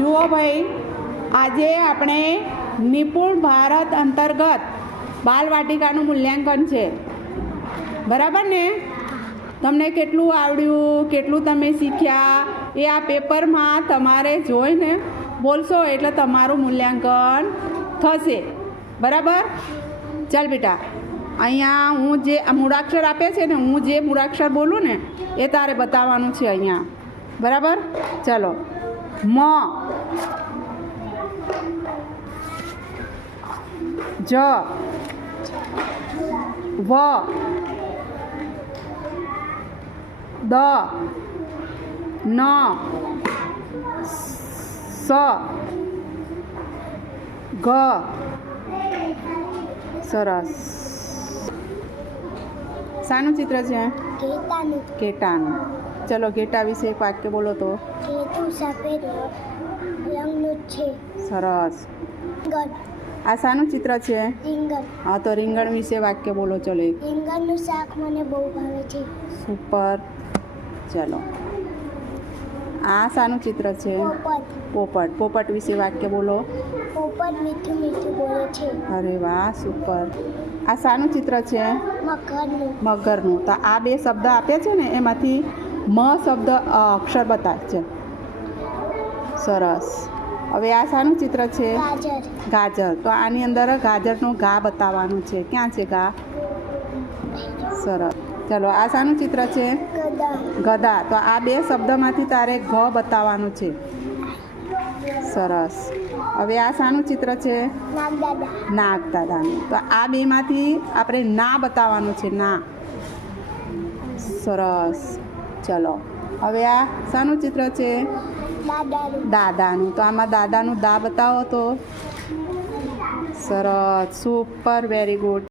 જુઓ ભાઈ, આજે આપણે નિપુણ ભારત અંતર્ગત બાલવાટિકાનું મૂલ્યાંકન છે, બરાબર ને? તમને કેટલું આવડ્યું, કેટલું તમે શીખ્યા એ આ પેપરમાં તમારે જોઈને બોલશો એટલે તમારું મૂલ્યાંકન થશે, બરાબર? ચાલ બેટા, અહીંયા હું જે મૂળાક્ષર આપે છે ને, હું જે મૂળાક્ષર બોલું ને એ તારે બતાવવાનું છે અહીંયા, બરાબર? ચલો, મ, જ, વ, દ, ન, સ, ગ. સરસ. શાનું ચિત્ર છે? ઘેટાનું. ઘેટાનું. ચલો, ઘેટા વિશે એક વાક્ય બોલો તો. ઘેટું સફેદ રંગનું છે. સરસ. રીંગણ. આ શાનું ચિત્ર છે? રીંગણ. હા, તો રીંગણ વિશે વાક્ય બોલો. ચલો એક. રીંગણનું શાક મને બહુ ભાવે છે. સુપર. ચલો, આ શાનું ચિત્ર છે? પોપટ. પોપટ. પોપટ વિશે વાક્ય બોલો. પોપટ મીઠું મીઠું બોલે છે. અરે વાહ, સુપર. આ શાનું ચિત્ર છે? મગરનું. મગરનું. તો આ બે શબ્દ આપ્યા છે ને, એમાંથી મ શબ્દ અક્ષર બતાવે છે. સરસ. હવે આ શાનું ચિત્ર છે? ગાજર. ગાજર. તો આની અંદર ગાજરનો ઘા બતાવવાનું છે. ક્યાં છે ઘા? સરસ. ચલો, આ શાનું ચિત્ર છે? ગદા. ગદા. તો આ બે શબ્દમાંથી તારે ઘ બતાવવાનું છે. સરસ. હવે આ શાનું ચિત્ર છે? નાગદાદા. નાગદાદાનું. તો આ બેમાંથી આપણે ના બતાવવાનું છે. ના. સરસ. ચલો, હવે આ શાનું ચિત્ર છે? દાદાનું. દાદાનું. તો આમાં દાદાનું દા બતાવો તો. સરસ, સુપર, વેરી ગુડ.